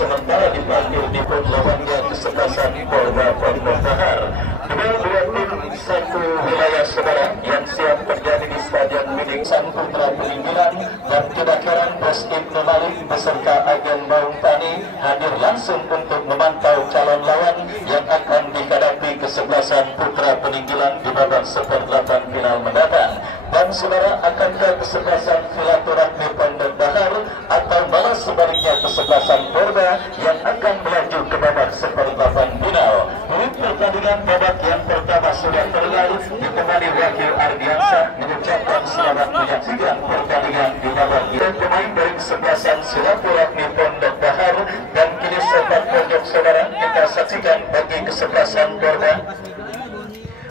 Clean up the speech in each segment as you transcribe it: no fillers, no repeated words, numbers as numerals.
sementara dipanggil di pon lawannya kesebelasan Polda Pondok Bahar. Dua tim satu wilayah saudara yang siap terjadi di Stadion Milik Sang Putra Peninggalan, dan kebakaran Bos Ibnu Malik beserta agen Baung Tani hadir langsung untuk memantau calon lawan yang akan dihadapi kesebelasan Putra Peninggalan di babak seper-8 final mendatang. Dan saudara, akankah kesebelasan silaturahmi Pondok Bahar atau malah sebaliknya kesebelasan Polda yang akan melaju ke babak seper-8 final? Menurut pertandingan babak yang pertama sudah terlalu, ditemani Wakil Ardiansyah mengucapkan selamat menyaksikan pertandingan di babak ini. Pemain dari kesebelasan silaturahmi Pondok Bahar, dan kini sepak pojok saudara kita saksikan bagi kesebelasan Polda.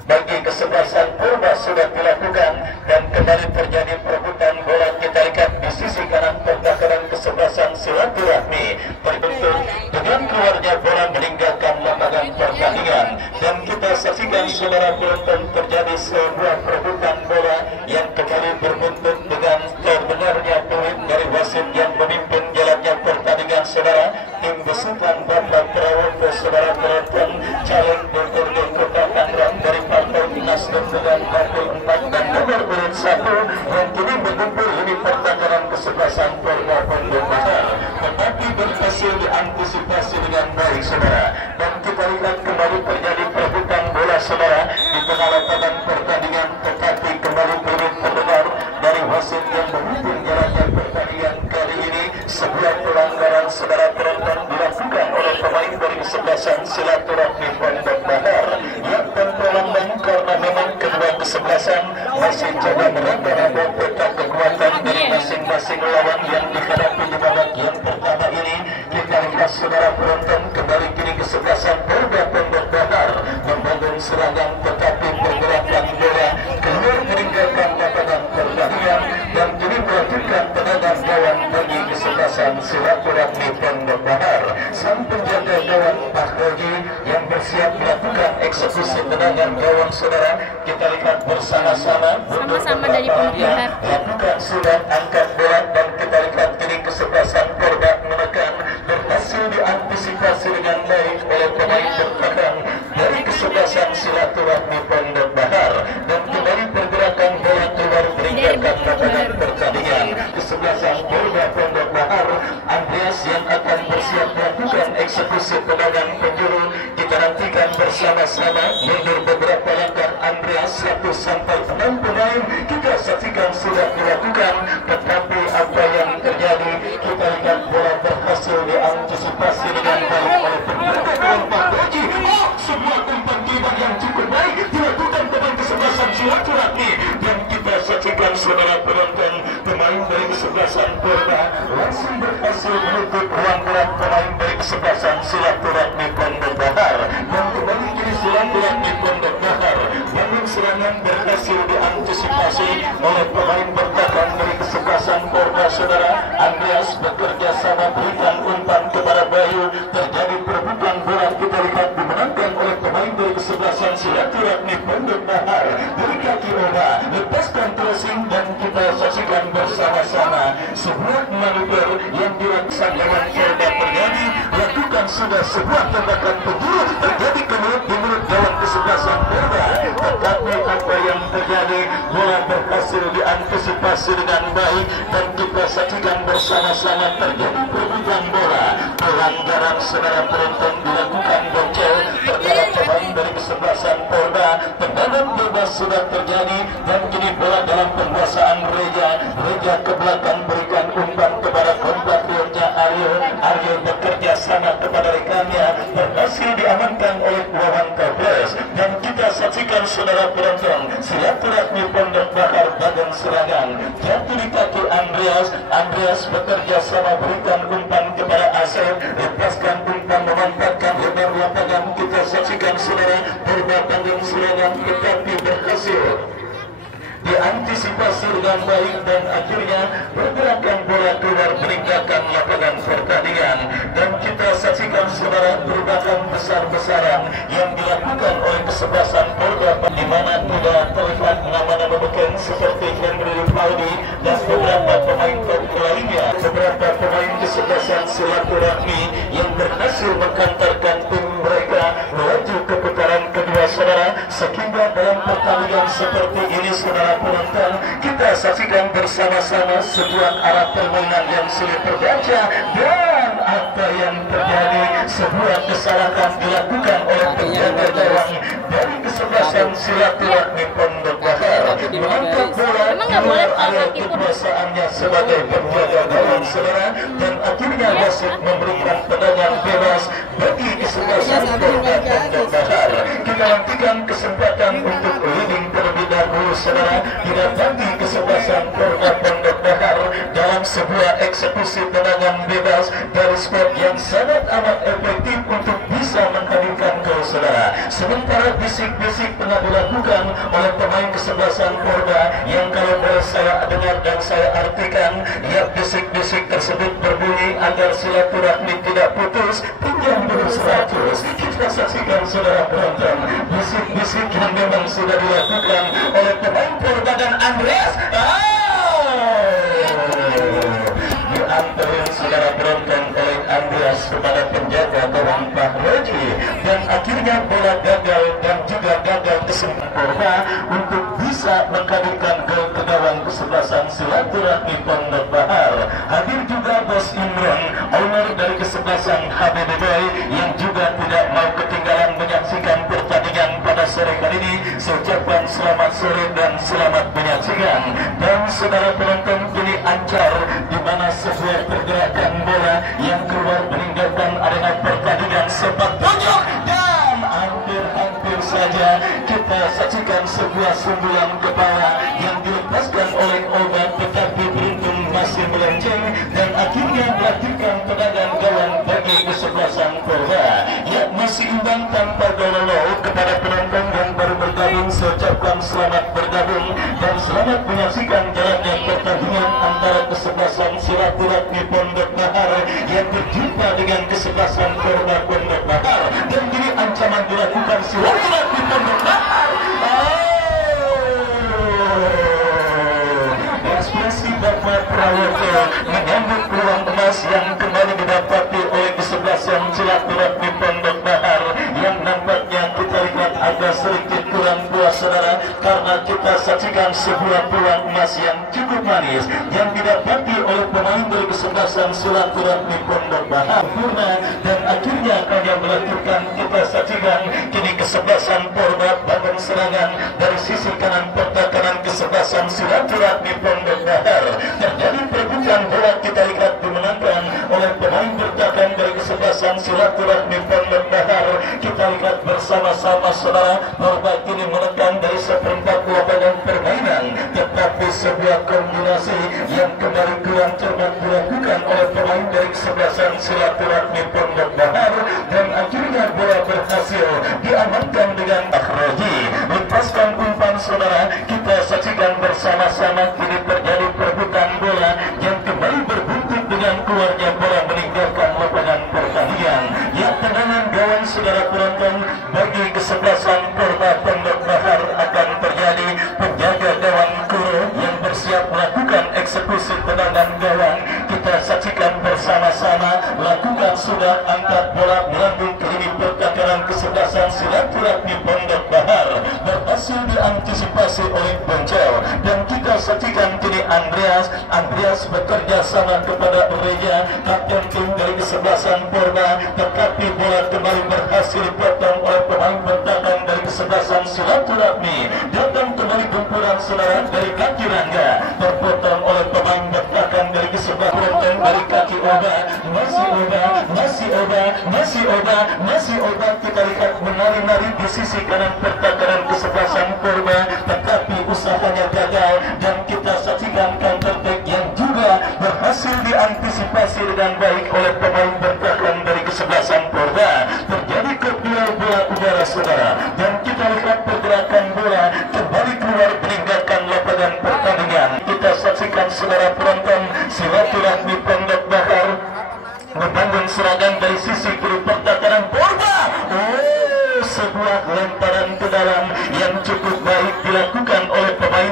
Bagi kesebelasan Polda sudah dilakukan, dan kembali terjadi perebutan bola. Kita lihat di sisi kanan pertahanan kesebelasan silaturahmi terbentuk dengan keluarnya bola meninggalkan lapangan pertandingan, dan kita saksikan saudara penonton terjadi sebuah perebutan bola yang kembali berbuntut dengan terdengarnya peluit dari wasit yang memimpin jalannya pertandingan saudara. Tim besutan Bapak Prawoto saudara penonton caleg DPRD Kota Tangerang dari Partai Nasdem dengan nomor 4 dan nomor urut 1 yang kini berkumpul di pertandingan kesebelasan Polda Pondok Bahar, tetapi berhasil diantisipasi dengan baik saudara. Dan kita lihat kembali terjadi perebutan bola saudara di tengah lapangan pertandingan, tetapi kembali peluit terdengar dari wasit yang memimpin jalannya pertandingan kali ini. Sebuah pelanggaran saudara penonton dilakukan oleh pemain dari kesebelasan silaturahmi Pondok Bahar yang terlambat karena memang kedua kesebelasan masih coba meraba-raba peta kekuatan dari masing-masing lawan yang dihadapi di babak yang pertama ini. Kita lihat saudara penonton kembali kini kesebelasan Polda Pondok Bahar membangun serangan, tetapi pergerakan bola keluar meninggalkan lapangan pertandingan, dan kini melakukan tendangan gawang bagi kesebelasan silaturahmi Pondok Bahar. Sang penjaga gawang Pak Rogi yang bersiap melakukan eksekusi tendangan gawang saudara. Kita lihat bersama-sama dari Pondok Bahar lakukan sudah angkat bola, dan kita lihat kini kesebelasan Polda menekan, berhasil diantisipasi dengan baik oleh pemain bertahan dari kesebelasan silaturahmi Pondok Bahar, dan kembali pergerakan bola keluar meninggalkan lapangan pertandingan. Kesebelasan Polda Pondok Bahar, Andreas yang akan bersiap melakukan eksekusi tendangan penjuru. Kita nantikan bersama-sama mundur beberapa langkah Andreas 1 sampai 6 pemain kita saksikan sudah dilakukan, tetapi apa yang terjadi kita lihat bola berhasil diantisipasi dengan baik oleh pemain Pak Rogi. Sebuah umpan tibak yang cukup baik dilakukan pemain kesebelasan silaturahmi, dan kita saksikan saudara penonton pemain dari kesebelasan Polda langsung berhasil menutup ruang gerak pemain dari kesebelasan silaturahmi Pondok Bahar, dan kembali kini silaturahmi Pondok Bahar namun serangan berhasil diantisipasi oleh pemain bertahan dari kesebelasan Polda saudara. Andreas bekerja sama berikan umpan kepada Bayu, terjadi perebutan bola kita lihat dimenangkan oleh pemain dari kesebelasan silaturahmi Pondok Bahar dari kaki Oda, lepaskan crossing, dan kita saksikan bersama-sama sebuah manuver yang dilaksanakan Polda terjadi, lakukan sudah sebuah tembakan penjuru terjadi ke mulut gawang kesebelasan Polda, tetapi apa yang terjadi bola berhasil diantisipasi dengan baik, dan kita saksikan bersama-sama terjadi perebutan bola. Pelanggaran saudara penonton dilakukan bocel terhadap pemain dari kesebelasan Polda. Tendangan bebas sudah terjadi, dan kini bola dalam penguasaan Reja ke belakang berikan umpan kepada kompatriotnya Aryo bekerja sama kepada rekannya, berhasil diamankan oleh Wawan Tabres, dan kita saksikan saudara penonton silaturahmi Pondok Bahar bangun serangan jatuh di kaki Andreas bekerja sama berikan umpan kepada Asep, lepaskan umpan memanfaatkan lebar lapangan. Kita saksikan saudara bangun serangan, tetapi berhasil diantisipasi dengan baik, dan akhirnya pergerakan bola keluar meninggalkan lapangan pertandingan. Dan kita saksikan saudara perubahan besar-besaran yang dilakukan oleh kesebelasan Polda, di mana tidak terlihat nama membuat seperti Henry Pauli dan beberapa pemain top lainnya. Beberapa pemain kesebelasan silaturahmi yang berhasil menghantarkan tim mereka melaju ke putaran kedua saudara. Sehingga dalam pertandingan seperti ini saudara penonton, kita saksikan bersama-sama sebuah arah permainan yang sulit terbaca dan apa yang terjadi, sebuah kesalahan dilakukan oleh penjaga gawang dari kesebelasan silaturahmi Pondok Bahar mengangkat bola keluar area kekuasaannya sebagai penjaga gawang saudara, dan akhirnya wasit memberikan tendangan bebas bagi kesebelasan Pondok Bahar. Kita nantikan kesempatan untuk leading terlebih dahulu saudara, didapati kesebelasan Pondok Bahar dalam sebuah eksekusi tendangan bebas dari spot yang sangat amat efektif untuk bisa menghadirkan gol saudara. Sementara bisik-bisik tengah dilakukan oleh pemain kesebelasan Porda yang kalau boleh saya dengar dan saya artikan, ya bisik-bisik tersebut berbunyi agar silaturahmi tidak putus, pinjam dulu 100. Kita saksikan saudara penonton bisik-bisik yang memang sudah dilakukan oleh pemain Porda dan Andreas. Diantarin saudara penonton oleh Andreas kepada penjaga gawang Pak Roji, dan akhirnya bola gagal dan juga gagal kesempatan untuk bisa menghadirkan gol ke gawang kesebelasan silaturahmi Pondok Bahar. Hadir juga Bos Imron, owner dari kesebelasan HBB yang juga tidak mau ketinggalan menyaksikan pertandingan pada sore kali ini. Saya ucapkan selamat sore dan selamat menyaksikan. Dan saudara penonton, kini ancar di mana sebuah pergerakan bola yang keluar meninggalkan arena pertandingan sepak pojok, dan hampir saja kita saksikan sebuah sundulan kepala yang dilepaskan oleh obat, tetapi beruntung masih melenceng dan akhirnya melakukan tendangan gawang bagi kesebelasan Porda. Ya, masih imbang tanpa gol kepada penonton yang baru bergabung. Saya ucapkan selamat bergabung dan selamat menyaksikan jalannya pertandingan antara kesebelasan silaturahmi Pondok Bahar yang berjumpa dengan kesebelasan Porda Pondok Bahar, dan kini ancaman dilakukan silaturahmi Pondok Bahar. Ekspresi Bapak Prawoto menyambut peluang emas yang kembali didapati oleh kesebelasan silaturahmi Pondok Bahar yang nampaknya kita lihat agak sedikit kurang puas saudara, karena kita saksikan sebuah peluang emas yang cukup manis yang didapati oleh pemain dari kesebelasan silaturahmi Pondok Bahar sempurna, dan akhirnya kaya melakukan, kita saksikan kini kesebelasan Porda bangun serangan dari sisi kanan pertahanan kesebelasan silaturahmi Pondok Bahar. Terjadi perebutan bola, kita lihat dimenangkan oleh pemain bertahan dari kesebelasan silaturahmi Pondok Bahar. Kita lihat bersama-sama saudara, Porda kini menekan dari seperempat lapangan permainan, tetapi sebuah kombinasi yang kembali kurang cermat dilakukan oleh pemain dari kesebelasan silaturahmi Pondok Bahar, dan akhirnya bola berhasil diamankan dengan Akhroji. Lepaskan umpan saudara, kita saksikan bersama-sama kini terjadi perebutan bola yang kembali berbuntut dengan keluarnya bola meninggalkan lapangan pertandingan. Ya, tendangan gawang saudara penonton bagi kesebelasan Porda Pondok Bahar akan terjadi. Penjaga gawang Kuro yang bersiap melakukan eksekusi tendangan gawang, kita saksikan bersama-sama, lakukan sudah angkat bola melambung ke lini pertahanan kesebelasan silaturahmi Pondok Bahar, berhasil diantisipasi oleh Boncel, dan kita saksikan kini Andreas bekerja sama kepada Reja, kapten tim dari kesebelasan Porda, tetapi bola kembali berhasil dipotong oleh pemain bertahan dari kesebelasan silaturahmi. Datang kembali gempuran saudara dari kaki Rangga, terpotong oleh pemain bertahan dari kesebelasan dari kaki Oba. Masih Oba, kita lihat menari-nari di sisi kanan pertahanan kesebelasan Porda, tetapi usahanya gagal, dan kita saksikan counter attack yang juga berhasil diantisipasi dengan baik oleh pemain bertahan dari kesebelasan Porda. Terjadi keduel bola udara saudara, dan kita lihat pergerakan bola kembali keluar meninggalkan lapangan pertandingan. Kita saksikan saudara penonton, silaturahmi Pondok Bahar membangun serangan dari sisi kiri pertahanan Porda. Sebuah lemparan ke dalam yang cukup baik dilakukan oleh pemain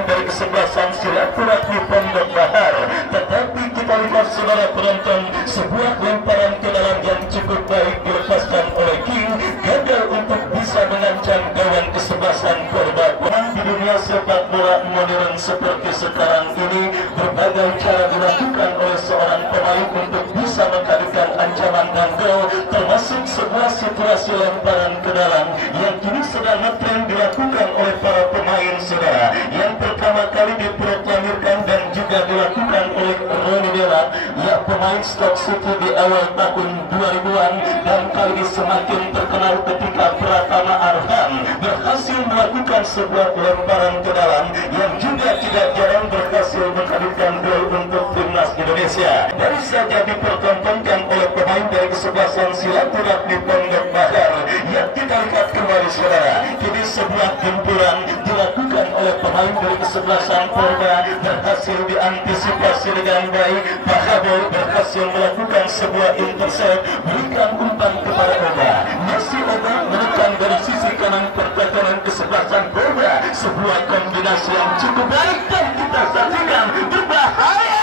seperti sekarang ini, berbagai cara dilakukan oleh seorang pemain untuk bisa menghadirkan ancaman dan gol, termasuk sebuah situasi lemparan ke dalam yang kini sedang ngetren dilakukan oleh para pemain saudara. Yang pertama kali diproklamirkan dan juga dilakukan oleh Roni Dela, ya pemain Stoke City di awal tahun 2000-an, dan kali ini semakin terkenal ketika Pratama Arhan berhasil melakukan sebuah lemparan ke dalam yang juga tidak jarang berhasil menghadirkan gol untuk timnas Indonesia. Baru saja dipertontonkan oleh pemain dari kesebelasan Silaturahmi Pondok Bahar. Yang kita lihat kembali saudara, kini sebuah gempuran dilakukan oleh pemain dari kesebelasan Porda berhasil diantisipasi dengan baik. Pak Habol berhasil melakukan sebuah intercept, berikan umpan kepada Oba. Masih Oba menekan dari sisi kanan pertahanan kesebelasan Porda. Sebuah kombinasi yang cukup baik dan kita saksikan berbahaya.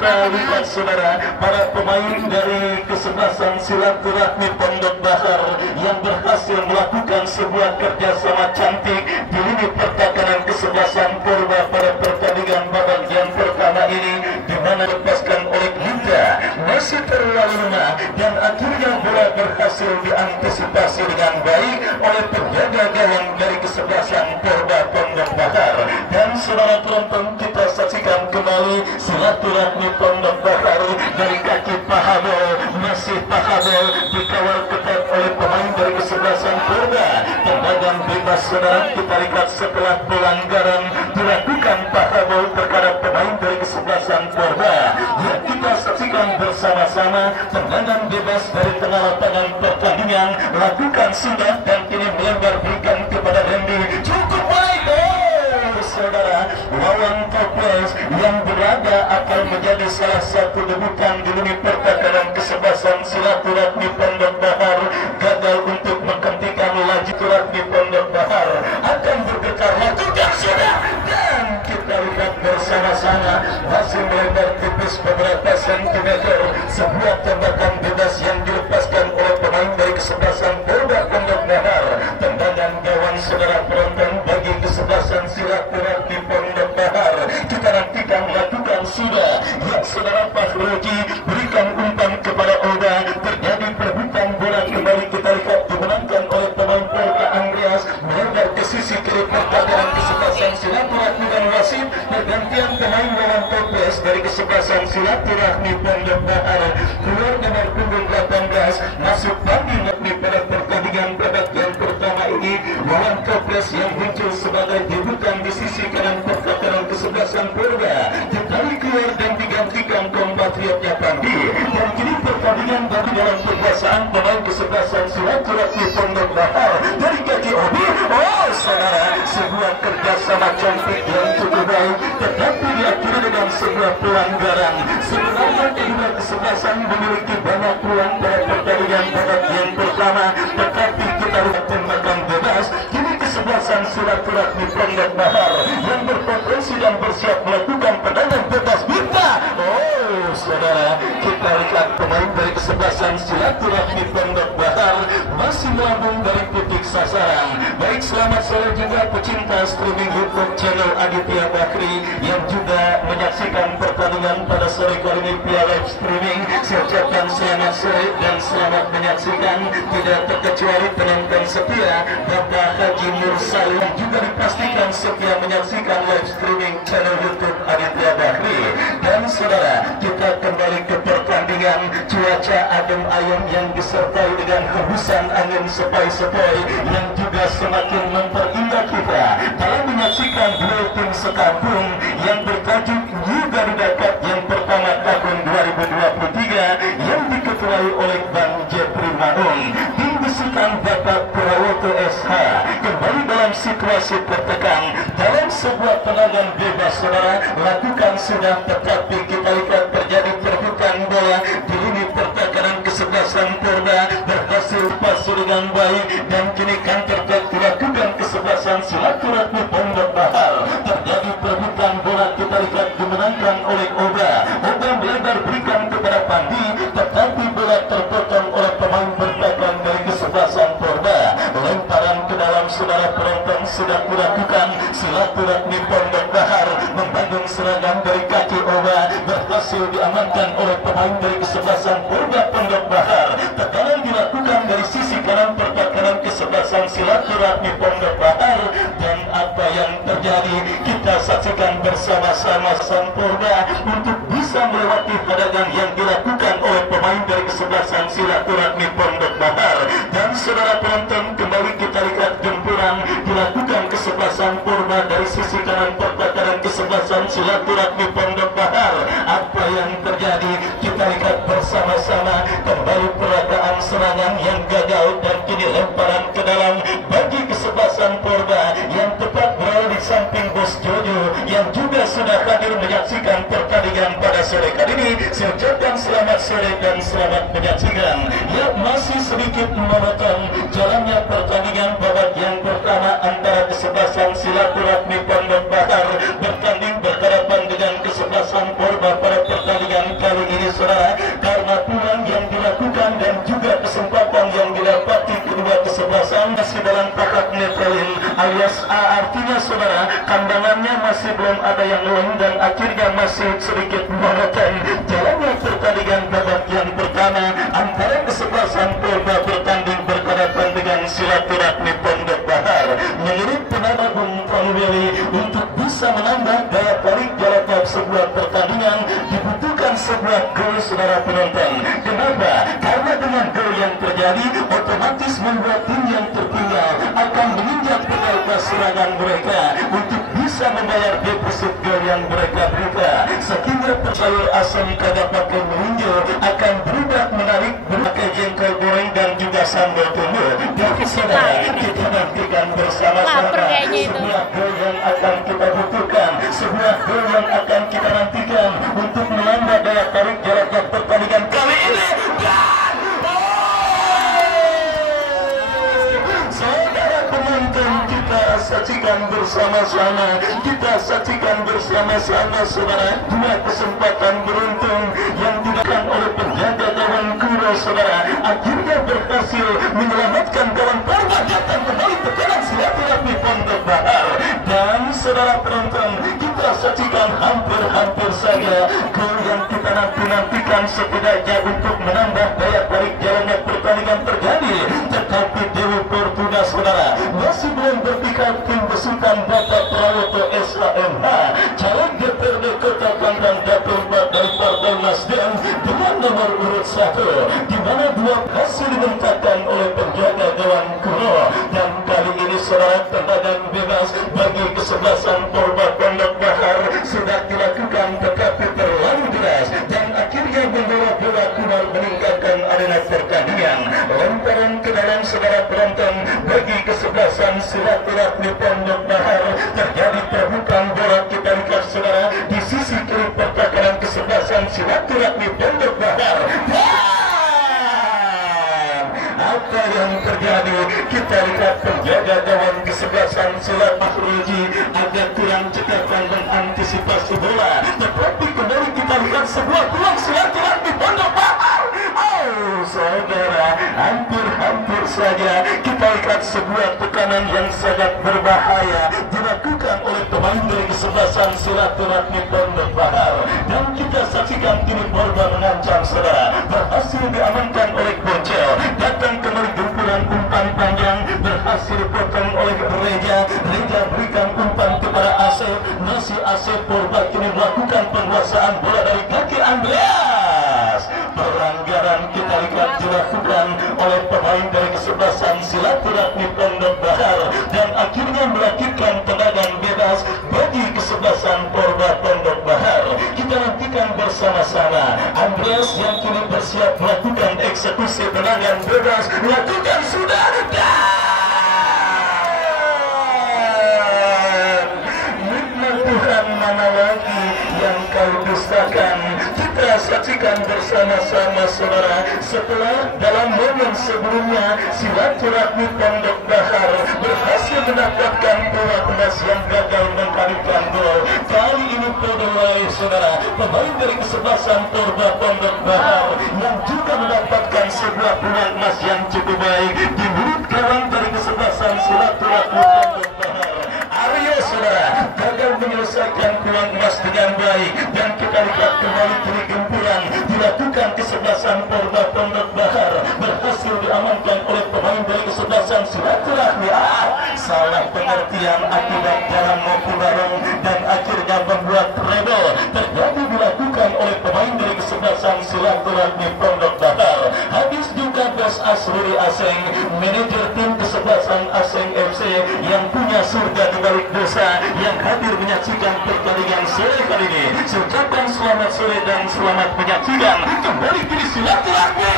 Kita lihat saudara, para pemain dari kesebelasan Silaturahmi Pondok Bahar yang berhasil melakukan sebuah kerjasama cantik di lini pertahanan kesebelasan Purba pada pertandingan babak yang pertama ini, di mana lepaskan oleh Linda masih terlalu lemah dan akhirnya bola berhasil diantisipasi dengan baik oleh penjaga gawang dari kesebelasan Purba Pondok Bahar. Dan saudara penonton, kita saksikan kembali Silaturahmi Pondok Bahar dari kaki Pak Habol. Masih Pak Habol dikawal ketat oleh pemain dari kesebelasan Purba. Tendangan bebas saudara, kita lihat setelah pelanggaran dilakukan Pak Habol terhadap pemain dari kesebelasan Purba. Ya, kita saksikan bersama-sama tendangan bebas dari tengah lapangan pertandingan lakukan sudah dan kini melebar berikan kepada Randy. Cukup baik saudara, lawan Toples yang berada akan menjadi salah satu debutan di lini pertahanan kesebelasan Silaturahmi Pondok Bahar gagal untuk menghentikan laju Silaturahmi Pondok Bahar akan bergetar lakukan sudah, dan kita lihat bersama-sama masih melebar tipis beberapa sentimeter sebuah tembakan bebas yang dilepaskan oleh pemain dari kesebelasan Pondok Bahar. Tendangan gawang saudara penonton bagi kesebelasan Silaturahmi Pondok Bahar. Kita nantikan lakukan sudah, ya saudara Fahruji berikan umpan kepada Oda, terjadi perebutan bola kembali, kita lihat dimenangkan oleh pemain Polka Andreas, melebar ke sisi kiri pertahanan kesebelasan Silaturahmi dan wasit. Pergantian pemain lawan Toples dari kesebelasan Silaturahmi Pondok Bahar, keluar nomor punggung 18 masuk Bandi Nakmi pada pertandingan babak yang pertama ini lawan Toples yang muncul sebagai debutan di sisi kanan pertahanan kesebelasan Purba kembali keluar dan digantikan kompatriotnya Pandi. Dan kini pertandingan bagi dalam kekuasaan pemain kesebelasan Silaturahmi Pondok Bahar dari kaki Obi. Oh saudara, sebuah kerjasama cantik yang cukup baik, tetapi diakhiri dengan sebuah pelanggaran. Sebenarnya kedua kesebelasan memiliki banyak peluang pada pertandingan babak yang pertama, tetapi kita lihat tembakan bebas. Kini kesebelasan Silaturahmi Pondok Bahar yang berpotensi dan bersiap melakukan tendangan bebas Bita. Oh saudara, kita lihat pemain dari kesebelasan Silaturahmi Pondok Bahar masih melambung dari titik sasaran. Baik, selamat sore juga pecinta streaming YouTube channel Aditya Bakri yang juga menyaksikan pertandingan pada sore kali ini via live streaming. Saya ucapkan selamat sore dan selamat menyaksikan, tidak terkecuali penonton setia Bapak Haji Mursal yang juga dipastikan setia menyaksikan live streaming channel YouTube Aditya Bakri. Dan saudara, kita kembali ke pertandingan. Cuaca adem ayem yang disertai dengan hembusan angin sepoi-sepoi yang juga semakin memperindah kita dalam menyaksikan dua tim sekampung yang bertajuk New Garuda Cup yang pertama tahun 2023 yang diketuai oleh Bang Jepri Manung. Tim besutan Bapak Prawoto SH kembali dalam situasi tertekan dalam sebuah tendangan bebas saudara lakukan sudah, tetapi kita lihat terjadi perebutan bola di lini pertahanan kesebelasan Porda, berhasil pasi dengan baik dan kini counter attack dilakukan kesebelasan Silaturahmi Pondok Bahar. Terjadi perebutan bola, kita lihat dimenangkan oleh Oga. Oga melebar berikan kepada Pandi, tetapi bola terpotong oleh pemain bertahan dari kesebelasan sudah melakukan silaturahmi Pondok Bahar membangun seragam dari kaki Oba berhasil diamankan oleh pemain dari kesebelasan Purba Pondok Bahar. Tekanan dilakukan dari sisi kanan pertahanan kesebelasan silaturahmi Pondok Bahar, dan apa yang terjadi kita saksikan bersama-sama sang Purba untuk bisa melewati hadangan yang dilakukan oleh pemain dari kesebelasan silaturahmi Pondok Bahar. Dan saudara penonton, kembali kita lihat gempuran dilakukan kesebelasan Purba dari sisi kanan pertahanan kesebelasan silaturahmi Pondok Bahar. Apa yang terjadi kita lihat bersama-sama, kembali peragaan serangan yang gagal dan kini lemparan ke dalam bagi kesebelasan Purba yang tepat berada di samping Bos Jojo yang juga sudah hadir menyaksikan pertandingan pada sore kali ini. Saya ucapkan selamat sore dan selamat menyaksikan. Ya, masih sedikit monoton jalannya pertandingan babak yang pertama antara kesebelasan silaturahmi Pondok Bahar bertanding berhadapan dengan kesebelasan Purba pada pertandingan kali ini, saudara, karena peluang yang dilakukan dan juga kesempatan yang didapati kedua kesebelasan masih dalam tahap netralin alias A, artinya saudara kandangannya masih belum ada yang lain dan akhirnya masih sedikit monoton jalannya pertandingan babak yang pertama antara kesebelasan Purba bertanding berhadapan dengan silaturahmi Pondok Bahar. Menurut penama Bung Panuweli, untuk bisa menambah daya tarik dalam sebuah pertandingan dibutuhkan sebuah gol, saudara penonton. Kenapa? Karena dengan gol yang terjadi otomatis membuat tim yang tertinggal akan menginjak pedal serangan mereka untuk bisa membayar deposit gol yang mereka berikan. Sehingga sayur asam kagak pakai meninjau akan berubah menarik berpakai jengkol goreng dan juga sambal tumbuk. Jadi saudara, kita nantikan bersama-sama sebuah gol yang akan kita butuhkan, sebuah gol yang akan kita nantikan untuk menambah daya tarik jaraknya pertandingan kali ini. Saudara penonton, kita saksikan bersama-sama, saudara, dua kesempatan beruntung yang diberikan oleh penjaga gawang Kuro, saudara, akhirnya berhasil menyelamatkan gawang Purba datang kembali tekanan silaturahmi Pondok Bahar. Dan saudara penonton, kita saksikan hampir saja gol yang kita nantikan setidaknya untuk menambah daya tarik jalannya pertandingan terjadi, tetapi Dewi Fortuna, saudara, masih belum berpikir tim besutan Bapak Prawoto SHMH, calon DPRD Kota Tangerang Dapil 4 dari Partai Nasdem dengan nomor urut 1, di mana dua hasil dimenangkan oleh penjaga gawang Kuro. Dan kali ini saudara, tendangan bebas bagi kesebelasan Purba Pondok Bahar sudah dilakukan, tetapi terlalu deras dan akhirnya membawa bola keluar meninggalkan arena pertandingan. Lemparan ke dalam, saudara penonton, bagi kesebelasan silaturahmi Pondok Bahar terjadi terbukaan bola. Kita lihat saudara di sisi kiri pertahanan kesebelasan silaturahmi Pondok Bahar. Apa yang terjadi? Kita lihat penjaga gawang kesebelasan Silat Mahruji agak kurang cekatan mengantisipasi bola, tetapi kembali kita lihat sebuah peluang silaturahmi Pondok Bahar. Oh saudara, hampir saja kita lihat sebuah tekanan yang sangat berbahaya dilakukan oleh pemain dari kesebelasan silaturahmi Pondok Bahar. Dan kita saksikan kini Purba mengancam, saudara, berhasil diamankan oleh Bocel. Datang kembali gempuran umpan panjang berhasil potong oleh Reja berikan umpan kepada Asep. Nasi Asep, Purba kini melakukan penguasaan bola dari kaki Andreas. Pelanggaran kita lihat dilakukan oleh pemain dari kesebelasan silaturahmi Pondok Bahar dan akhirnya melakukan tendangan bebas bagi kesebelasan Purba Pondok Bahar. Kita nantikan bersama-sama Andreas yang kini bersiap melakukan eksekusi tendangan bebas, melakukan sudah dan nikmat Tuhan, mana lagi yang kau dustakan. Kita saksikan bersama-sama, saudara, setelah dalam momen sebelumnya silaturahmi Pondok Bahar berhasil mendapatkan bola emas yang gagal menghadirkan gol. Kali ini Podolai, saudara, pemain dari kesebelasan Purba Pondok Bahar yang juga mendapatkan sebuah peluang emas yang cukup baik di mulut gawang dari kesebelasan silaturahmi Pondok Bahar. baik. Dan kita lihat kembali kini gempuran dilakukan kesebelasan Porda Pondok Bahar berhasil diamankan oleh pemain dari kesebelasan Silaturahmi. Salah pengertian akibat jalan maupun bareng dan akhirnya membuat rebel terjadi dilakukan oleh pemain dari kesebelasan Silaturahmi Pondok Bahar. Habis juga Bos Asruli Aseng, manajer tim kesebelasan Aseng FC yang punya surga di balik dosa yang hadir menyaksikan pertandingan sore kali ini. Ucapkan selamat sore dan selamat menyaksikan kembali di Silaturahmi.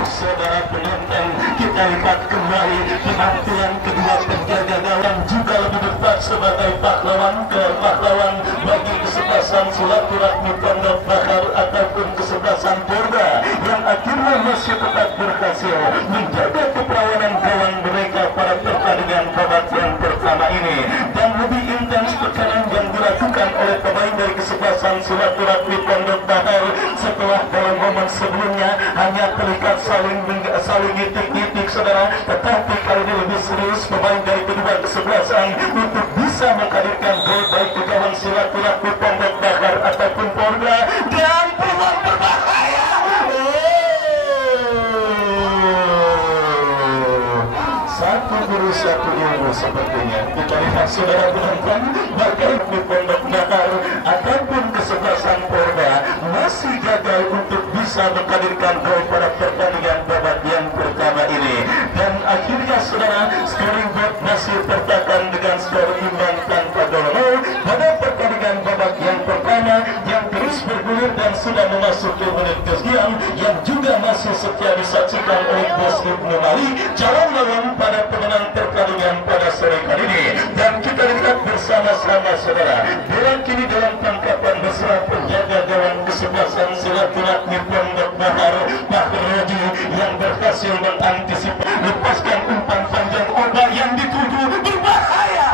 Saudara penonton, kita lihat kembali penampilan kedua penjaga gawang juga lebih dekat sebagai pahlawan ke pahlawan bagi kesebelasan Silaturahmi Pondok Bahar ataupun kesebelasan Porda yang akhirnya masih tetap berhasil menjaga keperawanan gawang mereka pada pertandingan babak yang pertama ini. Dan lebih intens tekanan yang dilakukan oleh pemain dari kesebelasan Silaturahmi Pondok Bahar setelah dalam momen sebelumnya hanya terlihat saling itik-itik saudara, tetapi kali ini lebih serius pemain dari kedua kesebelasan untuk bisa menghadirkan gol baik di gawang Silaturahmi Pondok Bahar ataupun Porda dan peluang berbahaya. Satu guru satu ilmu sepertinya. Kita lihat saudara penonton, baik di Pondok Bahar ataupun kesebelasan Porda masih gagal untuk bisa menghadirkan gol pada pertandingan babak yang pertama ini. Dan akhirnya saudara, scoreboard masih tertekan dengan skor imbang tanpa gol pada pertandingan babak yang pertama yang terus bergulir dan sudah memasuki menit kesekian yang juga masih setia disaksikan oleh Bos Ibnu Mali calon lawan pada pemenang pertandingan pada sore kali ini. Dan kita lihat bersama-sama saudara, bola kini dalam tangkapan besar penjaga gawang kesebelasan Silaturahmi Pondok Bahar Pak Rodi yang berhasil mengantisipasi lepaskan umpan panjang Oba yang dituju berbahaya.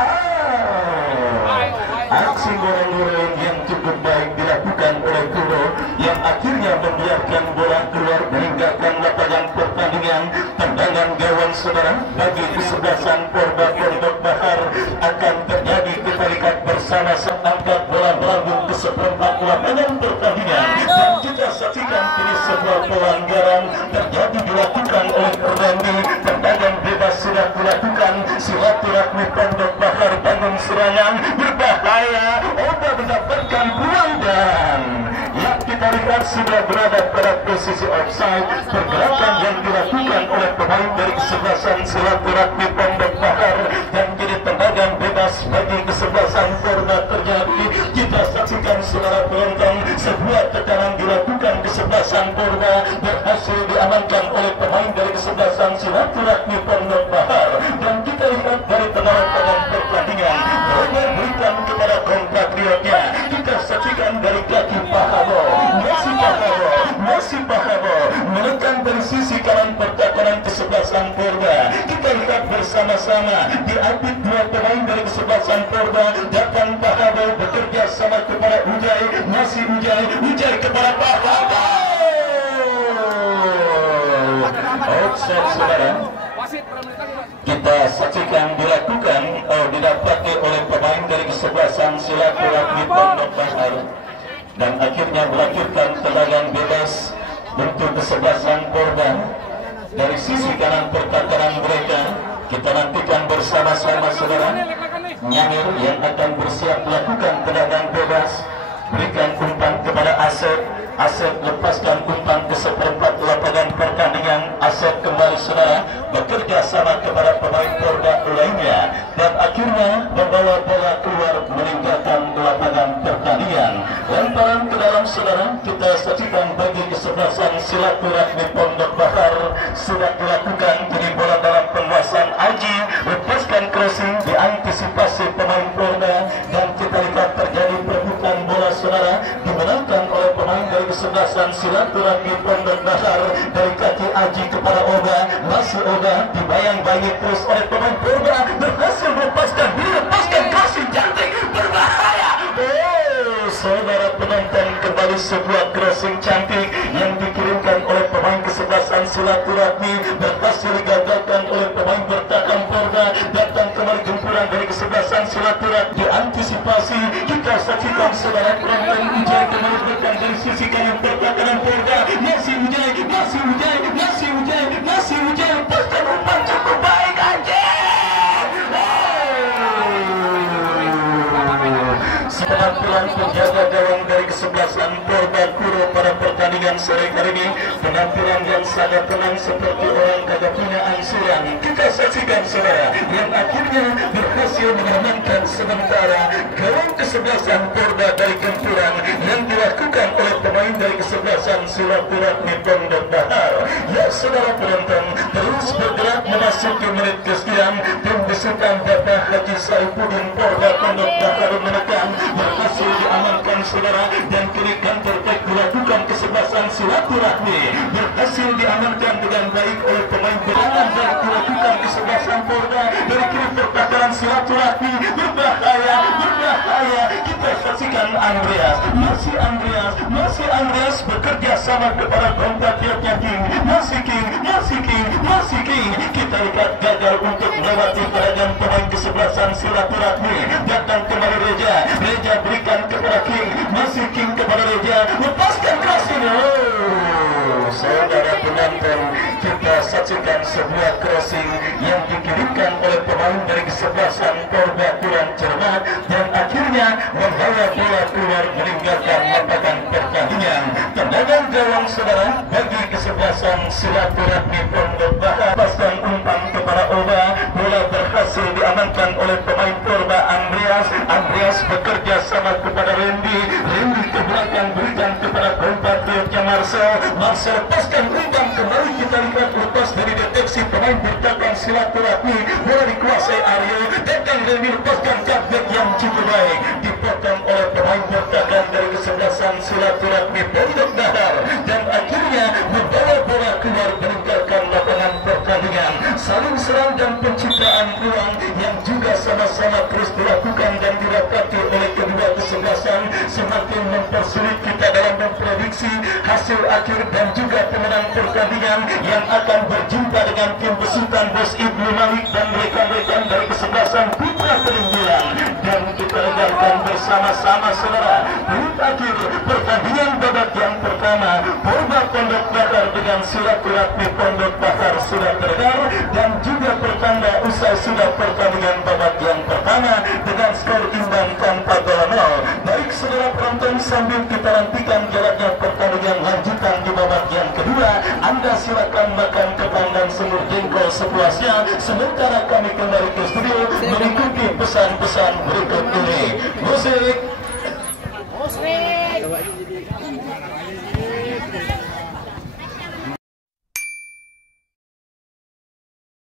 Aksi goreng-goreng yang cukup baik dilakukan oleh Kuro yang akhirnya membiarkan bola keluar meninggalkan lapangan pertandingan. Tendangan gawang saudara bagi kesebelasan Porda Pondok Bahar akan terjadi. Kita lihat bersama-sama angkat bola melambung ke seperempat lapangan pertandingan dan kita saksikan kini sebuah pelanggaran terjadi dilakukan oleh Randy. Tendangan bebas sudah dilakukan Silaturahmi Pondok Bahar bangun serangan berbahaya. Oba mendapatkan peluang dan yang kita lihat sudah berada pada posisi offside. Pergerakan yang dilakukan oleh pemain dari kesebelasan Silaturahmi Pondok Bahar dan jadi tendangan bebas bagi kesebelasan Porda terjadi. Kita saksikan saudara penonton, sebuah tekanan dilakukan kesebelasan Porda berhasil diamankan oleh pemain dari kesebelasan Silaturahmi Pondok Bahar. Dan kita lihat dari tendangan pertandingan Roger berikan kepada kompatriotnya. Kita saksikan dari kaki Pahabo, masih Pahabo menekan dari sisi kanan pertahanan kesebelasan Porda. Kita lihat bersama-sama diapit dua pemain dari kesebelasan Porda. Datang Pahabo bekerja sama kepada Ujai, masih Ujai kepada Pahabo. Offside saudara. Kita saksikan didapati oleh pemain dari kesebelasan Silaturahmi Pondok Bahar dan akhirnya melahirkan tendangan bebas untuk kesebelasan Porda dari sisi kanan pertahanan mereka. Kita nantikan bersama-sama saudara Nyamir yang akan bersiap melakukan tendangan bebas. Berikan umpan kepada Asep lepaskan umpan ke seperempat lapangan pertandingan. Asep kembali saudara bekerja sama kepada pemain Porda lainnya dan akhirnya membawa bola keluar meninggalkan lapangan pertandingan. Lemparan ke dalam saudara kita saksikan bagi kesebelasan Silaturahmi Pondok Bahar sudah dilakukan. Jadi bola dalam penguasaan Aji, lepaskan crossing diantisipasi pemain Porda dan kita lihat terjadi perebutan bola saudara dimenangkan oleh pemain dari kesebelasan Silaturahmi Pondok Bahar dari kaki Aji kepada Oga. Masih Oga dibayang-bayangi terus oleh pemain Porda, berhasil melepaskan crossing cantik berbahaya. Saudara penonton, kembali sebuah crossing cantik yang dikirimkan oleh pemain kesebelasan Silaturahmi berhasil digagalkan oleh pemain bertahan Porda. Datang kembali gempuran dari kesebelasan Silaturahmi diantisipasi. Kita saksikan saudara penonton kali ini penampilan yang sangat tenang seperti orang kagak punya angsuran. Kita saksikan saudara yang akhirnya berhasil mengamankan sementara gawang kesebelasan Porda dari Gempuran yang dilakukan oleh pemain dari kesebelasan Silaturahmi Pondok Bahar. Ya saudara penonton, terus bergerak memasuki menit kesekian, tim besutan Bapak Haji Saifuddin Porda Pondok Bahar menekan, berhasil diamankan saudara, dan kini kantor baik dilakukan kesebelasan Silaturahmi berhasil diamankan dengan baik oleh pemain bertahan dan dilakukan kesebelasan Porda dari kiri pertahanan Silaturahmi. Berbahaya, berbahaya. Kita saksikan Andreas, masih Andreas bekerja sama kepada compatriotnya King, masih King. Kita lihat gagal untuk melewati badan pemain kesebelasan Silaturahmi. Datang kembali Reja berikan kepada King, masih King kepada Reja, lepaskan keras ini. Saudara penonton, kita saksikan sebuah crossing yang dikirimkan oleh pemain dari kesebelasan Porda kurang cermat dan akhirnya membawa bola keluar meninggalkan lapangan pertandingan. Tendangan gawang saudara bagi kesebelasan Silaturahmi Pondok Bahar. Pasang umpan kepada Oba, bola berhasil diamankan oleh pemain Porda Andreas bekerja sama kepada Randy ke belakang berikan kepada compatriotnya Marcel lepaskan umpan kembali. Kita lihat lepas dari deteksi pemain bertahan Silaturahmi, bola dikuasai Aryo, datang Randy lepaskan cutback yang cukup baik, dipotong oleh pemain bertahan dari kesebelasan Silaturahmi Pondok Bahar dan akhirnya membawa bola keluar meninggalkan lapangan pertandingan. Saling serang dan penciptaan peluang yang juga sama-sama terus dilakukan dan didapati oleh kedua kesebelasan semakin mempersulit kita dalam memprediksi hasil akhir dan juga pemenang pertandingan yang akan berjumpa dengan tim besutan Bos Ibnu Malik dan rekan-rekan dari kesebelasan Putra Peringgilan. Dan kita dengarkan bersama-sama saudara menit akhir pertandingan babak yang pertama, Porda Pondok Bahar dengan Silaturahmi Pondok Bahar sudah terdengar dan juga pertanda usai sudah pertandingan babak yang pertama dengan skor imbang tanpa gol nol. Baik saudara penonton, sambil kita nantikan jalannya pertandingan lanjutan di babak yang kedua, Anda silakan makan kepang dan semur jengkol sepuasnya sementara kami kembali ke studio mengikuti pesan-pesan berikut ini. Musik